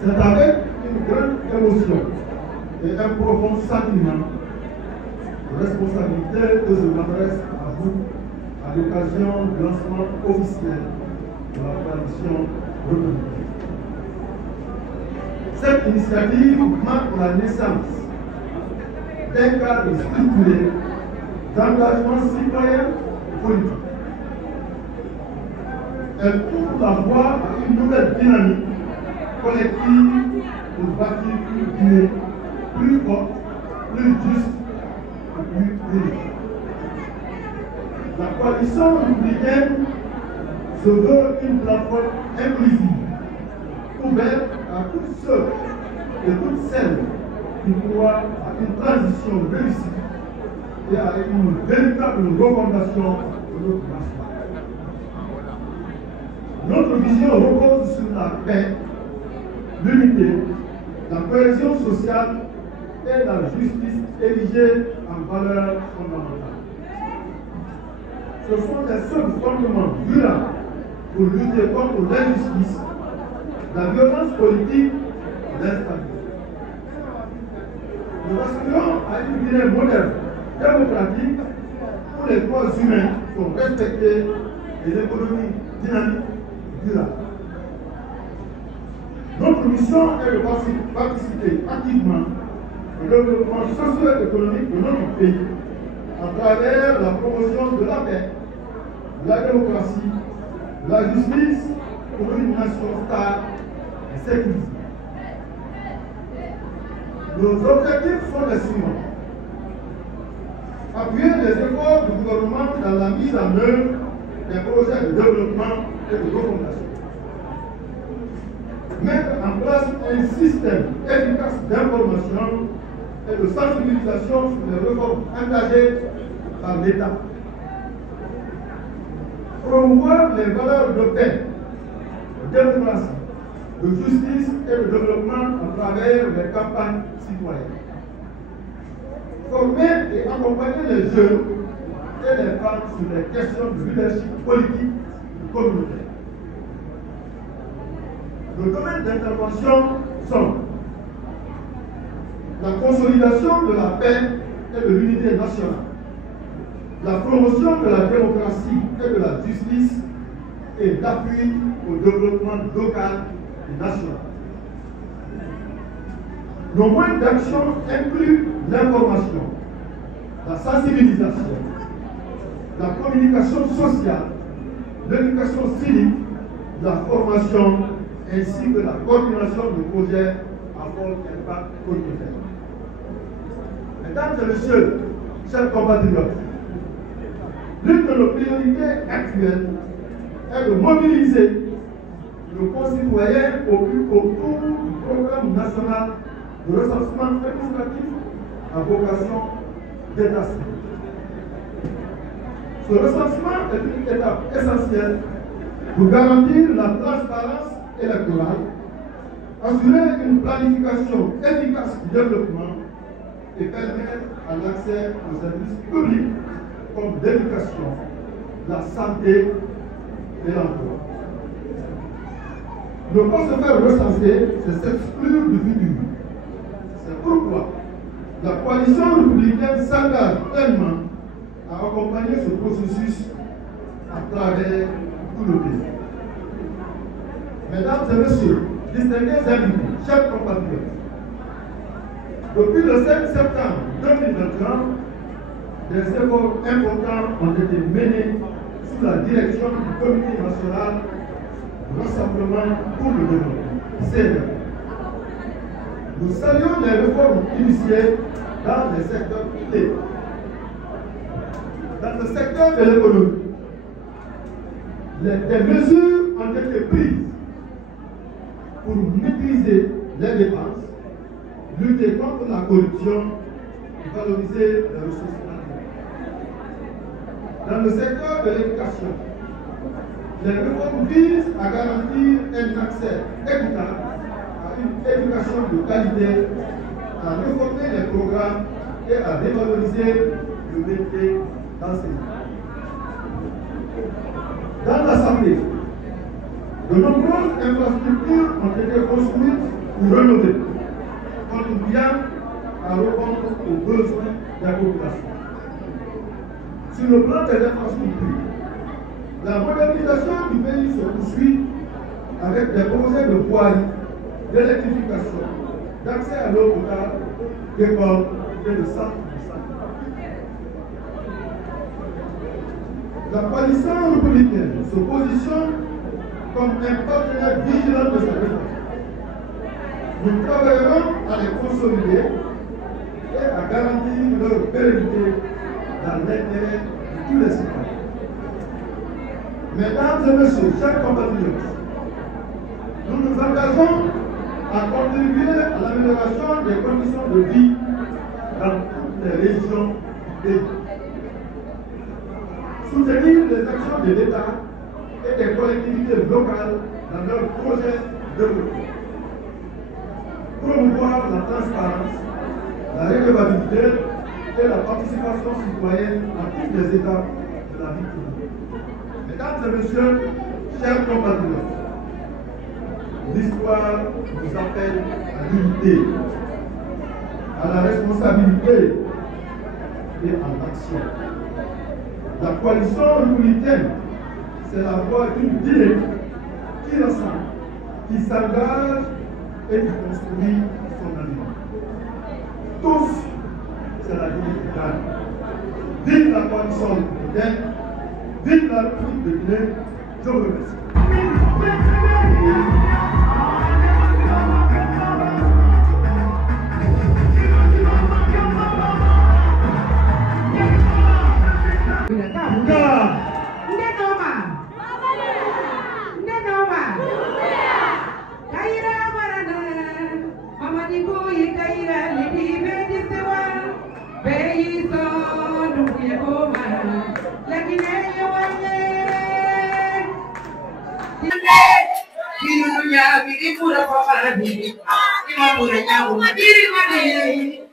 C'est avec une grande émotion et un profond sentiment de responsabilité que je m'adresse à vous à l'occasion du lancement officiel de la coalition républicaine. Cette initiative marque la naissance d'un cadre structuré d'engagement citoyen politique. Elle ouvre la voie à une nouvelle dynamique collective pour bâtir une Guinée plus forte, plus juste et plus unie. La coalition républicaine se veut une plateforme inclusive, ouverte à tous ceux et toutes celles qui croient à une transition réussie et à une véritable refondation de notre nation. Notre vision repose sur la paix, l'unité, la cohésion sociale et la justice érigée en valeur fondamentale. Ce sont les seuls fondements durables pour lutter contre l'injustice, la violence politique et l'instabilité. Nous aspirons à une Guinée moderne, démocratique, où les droits humains sont respectés et l'économie dynamique et durable. Notre mission est de participer activement au développement socio-économique de notre pays à travers la promotion de la paix, de la démocratie, de la justice pour une nation stable et sécurisée. Nos objectifs sont les suivants. Appuyer les efforts du gouvernement dans la mise en œuvre des projets de développement et de refondation. Mettre en place un système efficace d'information et de sensibilisation sur les réformes engagées par l'État. Promouvoir les valeurs de paix, de démocratie, de justice et de développement à travers les campagnes citoyennes. Former et accompagner les jeunes et les femmes sur les questions de leadership politique et communautaire. Nos domaines d'intervention sont la consolidation de la paix et de l'unité nationale, la promotion de la démocratie et de la justice et l'appui au développement local et national. Nos moyens d'action incluent l'information, la sensibilisation, la communication sociale, l'éducation civique, la formation ainsi que la coordination de projets à fort impact communautaire. Mesdames et messieurs, chers compatriotes, l'une de nos priorités actuelles est de mobiliser nos concitoyens autour du programme national de recensement administratif à vocation d'État civil. Ce recensement est une étape essentielle pour garantir la transparence électorale, assurer une planification efficace du développement et permettre un accès aux services publics comme l'éducation, la santé et l'emploi. Ne pas se faire recenser, c'est s'exclure du futur. C'est pourquoi la coalition républicaine s'engage pleinement à accompagner ce processus à travers tout le pays. Mesdames et messieurs, distingués invités, chers compatriotes, depuis le 5 septembre 2021, des efforts importants ont été menés sous la direction du Comité national de Rassemblement pour le développement, CNR. Nous saluons les réformes initiées dans les secteurs clés. Dans le secteur de l'économie, des mesures ont été prises pour maîtriser les dépenses, lutter contre la corruption et valoriser les ressources naturelles. Dans le secteur de l'éducation, les réformes visent à garantir un accès équitable à une éducation de qualité, à réformer les programmes et à revaloriser le métier d'enseignant. Dans la santé, de nombreuses infrastructures ont été construites ou rénover, contribuant à répondre aux besoins de la population. Sur le plan des infrastructures, la modernisation du pays se poursuit avec des projets de voirie, d'électrification, d'accès à l'eau potable, d'écoles et de centres de santé. La coalition républicaine se positionne comme un partenaire vigilant de sa défense. Nous travaillerons à les consolider et à garantir leur pérennité dans l'intérêt de tous les citoyens. Mesdames et messieurs, chers compatriotes, nous nous engageons à contribuer à l'amélioration des conditions de vie dans toutes les régions du pays. Soutenir les actions de l'État et des collectivités locales dans leurs projets de développement. Promouvoir la transparence, la redevabilité et la participation citoyenne à toutes les étapes de la vie publique. Mesdames et messieurs, chers compatriotes, l'histoire nous appelle à l'unité, à la responsabilité et à l'action. La coalition républicaine, c'est la voie d'une dynamique qui rassemble, qui s'engage et qui construit son avenir. Tous, c'est la vie qui gagne. Vive la coalition républicaine, vive la République de Guinée. Je vous remercie. Biru dunia, biru pura papa, biru, ima pura nyawa, biru mati.